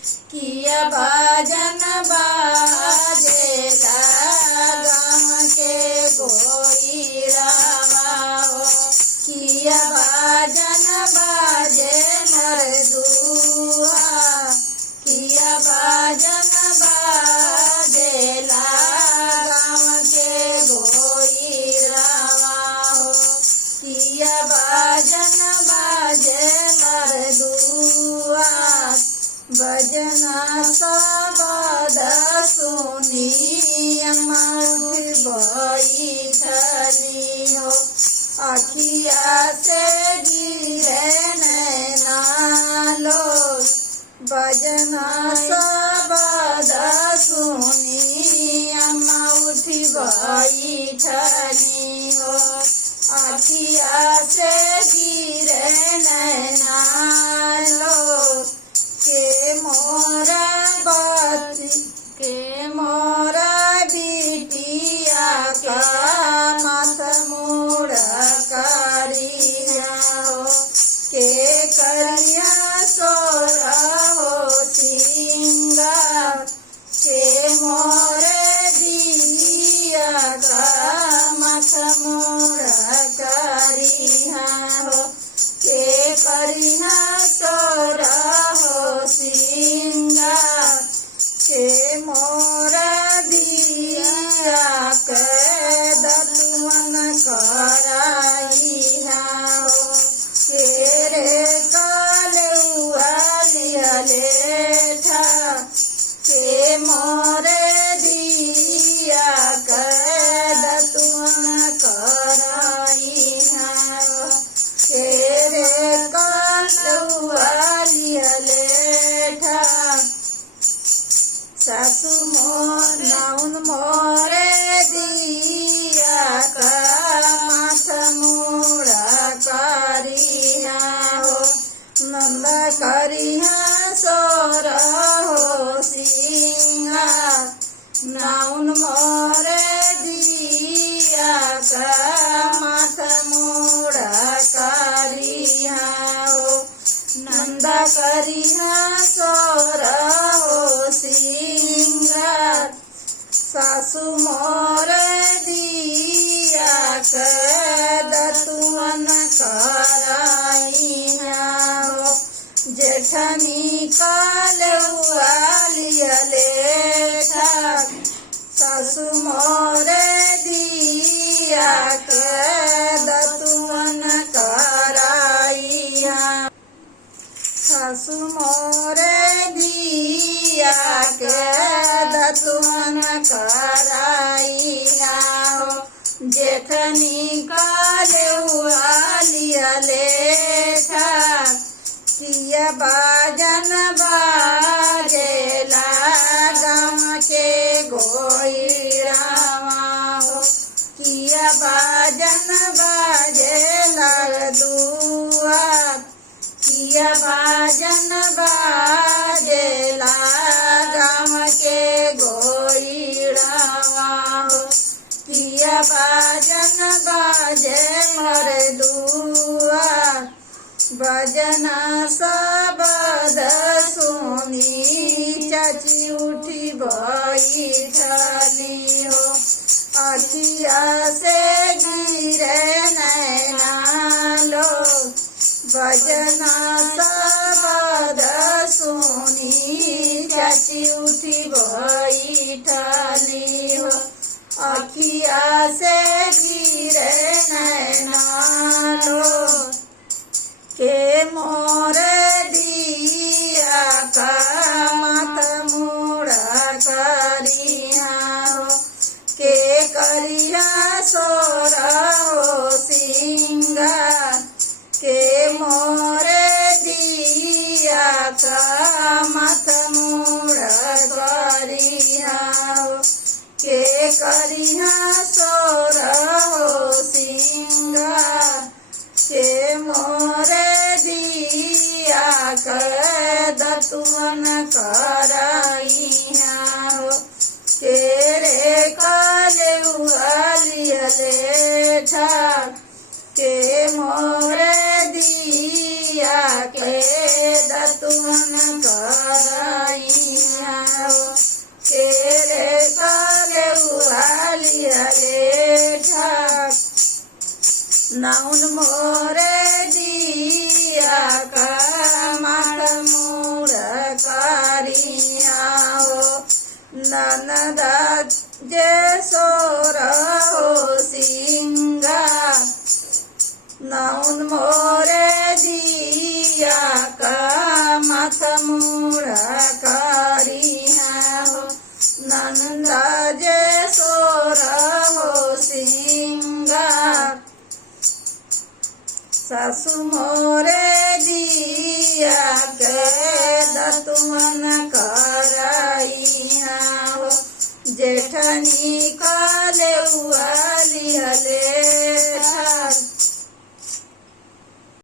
किया बाजन बाजेला गाँव के गोइरावा हो। किया बाजन बाजे मरदुआ, किया बाजन बाजेला गाँव के गोइरावा हो। किया बाजन बाजे मरदुआ, भजना सबद सुनी अमठ बैठली हो। अखिया से गिरे नैना लो, भजना सबद सुनी अमठ बैठली हो। अखिया से गिरे नैना लो, के मोरा बती के मोरा बिटिया का मत मूड़ करिया हो। के करिया सोरा हो सिंगार, के मोरे दिया का मत मूड़ करिया हो। के करिया सोरा हो सिंगार, के मोरा दिया के दतुअन कराइहा हो। के रे कालुआ लिहलेठा, के मोरे दिया के दतुअन कराइहा हो। के रे कालुआ लिहलेठा, सासु नाउन मोरे दिया का माथ मूड़ा करिया हो। नंद करिया सोरा हो सिंगार, नाउन मोरे दिया का माथ मूड़ा करिया हो। नंद करिया सोरा हो सिंगार, सासु मोरे दिया के दतुअन कराइहा हो। जेठनी कालुआ लिहलेठा, सासु मोरे दिया के दतुअन कराइहा। सासु मोरे दिया के दतुअन कराइहा हो। जेठनी कालुआ लिहलेठा, किया बाजन बाजेला गाँव के गोइरावा हो। किया बाजन बाजेला दुआ, किया बाजन बाजेला गाँव के गोइरावा हो। किया बाजन बाजे मरदुआ, भजना सबद सुनी चाची उठी बैठली हो। अखिया से गिरे नैना लो, भजना सबद सुनी चाची उठी बैठली हो। अखिया से गिरे नैना लो, के मोरे दिया का मत मूड़ा करिया हो। के करिया सोरा हो सिंगार, के मोरे दिया का मत मूड़ा करिया हो। के करिया सोरा हो सिंगार, के मोरे दिया के दतुअन कराइहा हो। के रे कालुआ लिहलेठा, के मोरे दिया के दतुअन कराइहा। नाउन मोरे दिया का माथ मुड़ा करिहा हो नंदा जे सोर हो सिंगार सासु मोरे दिया के दतुमन कराइहा हो जेठनी